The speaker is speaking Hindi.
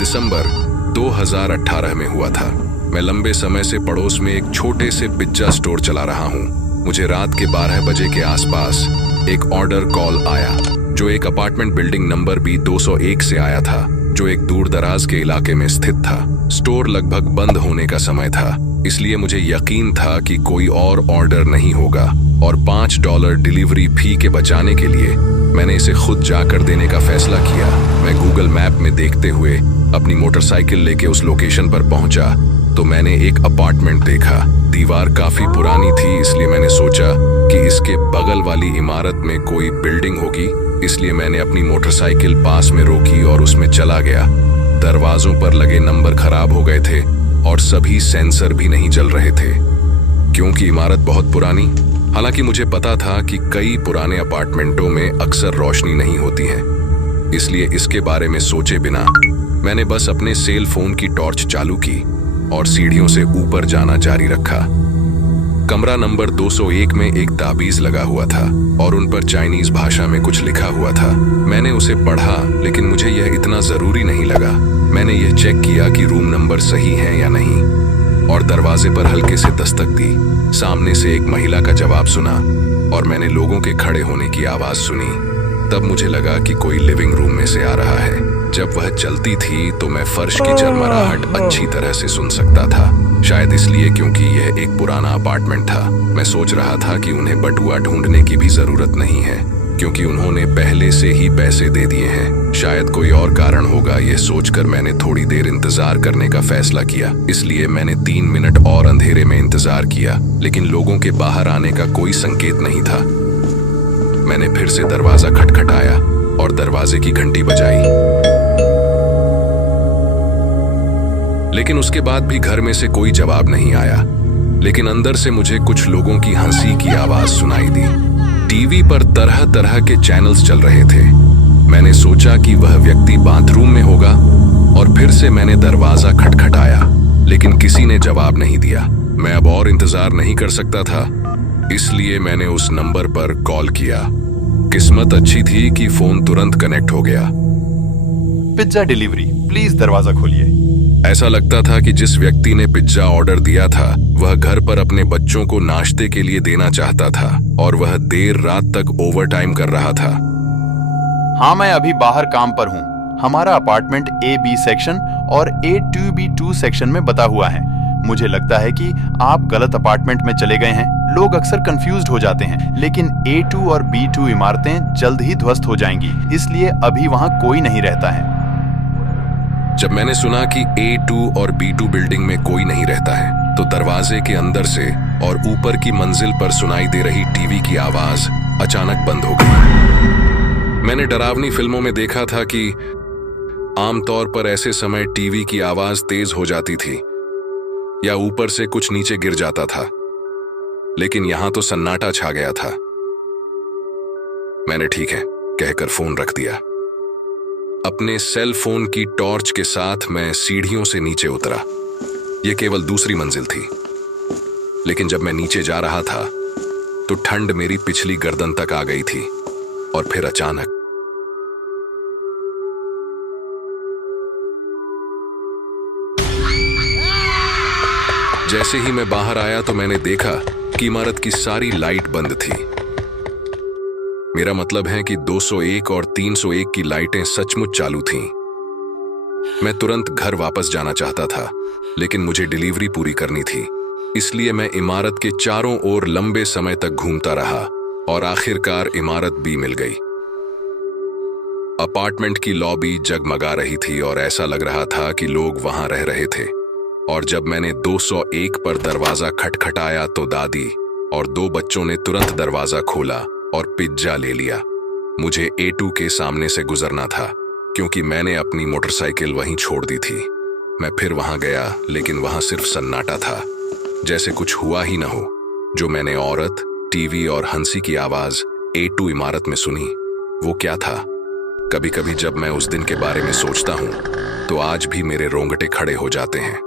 दिसंबर 2018 में हुआ था। मैं लंबे समय से पड़ोस में एक छोटे से पिज्जा स्टोर चला रहा हूँ। मुझे रात के 12 बजे के आसपास एक ऑर्डर कॉल आया जो एक अपार्टमेंट बिल्डिंग नंबर बी 201 से आया था, जो एक दूर दराज के इलाके में स्थित था। स्टोर लगभग बंद होने का समय था, इसलिए मुझे यकीन था कि कोई और ऑर्डर नहीं होगा और $5 डिलीवरी फी के बचाने के लिए मैंने इसे खुद जाकर देने का फैसला किया। मैं गूगल मैप में देखते हुए अपनी मोटरसाइकिल लेके उस लोकेशन पर पहुंचा तो मैंने एक अपार्टमेंट देखा। दीवार काफी पुरानी थी, इसलिए मैंने सोचा कि इसके बगल वाली इमारत में कोई बिल्डिंग होगी, इसलिए मैंने अपनी मोटरसाइकिल पास में रोकी और उसमें चला गया। दरवाजों पर लगे नंबर खराब हो गए थे और सभी सेंसर भी नहीं जल रहे थे क्योंकि इमारत बहुत पुरानी। हालांकि मुझे पता था कि कई पुराने अपार्टमेंटों में अक्सर रोशनी नहीं होती है, इसलिए इसके बारे में सोचे बिना मैंने बस अपने सेल फोन की टॉर्च चालू की और सीढ़ियों से ऊपर जाना जारी रखा। कमरा नंबर 201 में एक ताबीज लगा हुआ था और उन पर चाइनीज भाषा में कुछ लिखा हुआ था। मैंने उसे पढ़ा, लेकिन मुझे यह इतना जरूरी नहीं लगा। मैंने यह चेक किया कि रूम नंबर सही है या नहीं और दरवाजे पर हल्के से दस्तक दी। सामने से एक महिला का जवाब सुना और मैंने लोगों के खड़े होने की आवाज सुनी। तब मुझे लगा कि कोई लिविंग रूम में से आ रहा है। जब वह चलती थी तो मैं फर्श की झरमराहट अच्छी तरह से सुन सकता था, शायद इसलिए क्योंकि यह एक पुराना अपार्टमेंट था। मैं सोच रहा था कि उन्हें बटुआ ढूंढने की भी जरूरत नहीं है क्योंकि उन्होंने पहले से ही पैसे दे दिए हैं। शायद कोई और कारण होगा। यह सोचकर मैंने थोड़ी देर इंतजार करने का फैसला किया, इसलिए मैंने 3 मिनट और अंधेरे में इंतजार किया, लेकिन लोगों के बाहर आने का कोई संकेत नहीं था। मैंने फिर से दरवाजा खटखटाया और दरवाजे की घंटी बजाई, लेकिन उसके बाद भी घर में से कोई जवाब नहीं आया। लेकिन अंदर से मुझे कुछ लोगों की हंसी की आवाज सुनाई दी। टीवी पर तरह तरह के चैनल्स चल रहे थे। मैंने सोचा कि वह व्यक्ति बाथरूम में होगा और फिर से मैंने दरवाजा खटखटाया, लेकिन किसी ने जवाब नहीं दिया। मैं अब और इंतजार नहीं कर सकता था, इसलिए मैंने उस नंबर पर कॉल किया। किस्मत अच्छी थी कि फोन तुरंत कनेक्ट हो गया। पिज्जा डिलीवरी, प्लीज दरवाजा खोलिए। ऐसा लगता था कि जिस व्यक्ति ने पिज्जा ऑर्डर दिया था वह घर पर अपने बच्चों को नाश्ते के लिए देना चाहता था और वह देर रात तक ओवरटाइम कर रहा था। हाँ, मैं अभी बाहर काम पर हूँ। हमारा अपार्टमेंट A-B सेक्शन और A-2B-2 सेक्शन में बता हुआ है। मुझे लगता है कि आप गलत अपार्टमेंट में चले गए हैं। लोग अक्सर कंफ्यूज्ड हो जाते हैं, लेकिन A2 और B2 इमारतें जल्द ही ध्वस्त हो जाएंगी, इसलिए अभी वहाँ कोई नहीं रहता है। जब मैंने सुना कि A2 और B2 बिल्डिंग में कोई नहीं रहता है तो दरवाजे के अंदर से और ऊपर की मंजिल पर सुनाई दे रही टीवी की आवाज अचानक बंद हो गई। मैंने डरावनी फिल्मों में देखा था कि आमतौर पर ऐसे समय टीवी की आवाज तेज हो जाती थी या ऊपर से कुछ नीचे गिर जाता था, लेकिन यहां तो सन्नाटा छा गया था। मैंने ठीक है कहकर फोन रख दिया। अपने सेल फोन की टॉर्च के साथ मैं सीढ़ियों से नीचे उतरा। यह केवल दूसरी मंजिल थी, लेकिन जब मैं नीचे जा रहा था तो ठंड मेरी पिछली गर्दन तक आ गई थी और फिर अचानक जैसे ही मैं बाहर आया तो मैंने देखा कि इमारत की सारी लाइट बंद थी। मेरा मतलब है कि 201 और 301 की लाइटें सचमुच चालू थीं। मैं तुरंत घर वापस जाना चाहता था, लेकिन मुझे डिलीवरी पूरी करनी थी, इसलिए मैं इमारत के चारों ओर लंबे समय तक घूमता रहा और आखिरकार इमारत भी मिल गई। अपार्टमेंट की लॉबी जगमगा रही थी और ऐसा लग रहा था कि लोग वहां रह रहे थे। और जब मैंने 201 पर दरवाजा खटखटाया तो दादी और 2 बच्चों ने तुरंत दरवाजा खोला और पिज्जा ले लिया। मुझे A2 के सामने से गुजरना था क्योंकि मैंने अपनी मोटरसाइकिल वहीं छोड़ दी थी। मैं फिर वहां गया, लेकिन वहां सिर्फ सन्नाटा था, जैसे कुछ हुआ ही न हो। जो मैंने औरत, टीवी और हंसी की आवाज A2 इमारत में सुनी, वो क्या था? कभी कभी जब मैं उस दिन के बारे में सोचता हूं तो आज भी मेरे रोंगटे खड़े हो जाते हैं।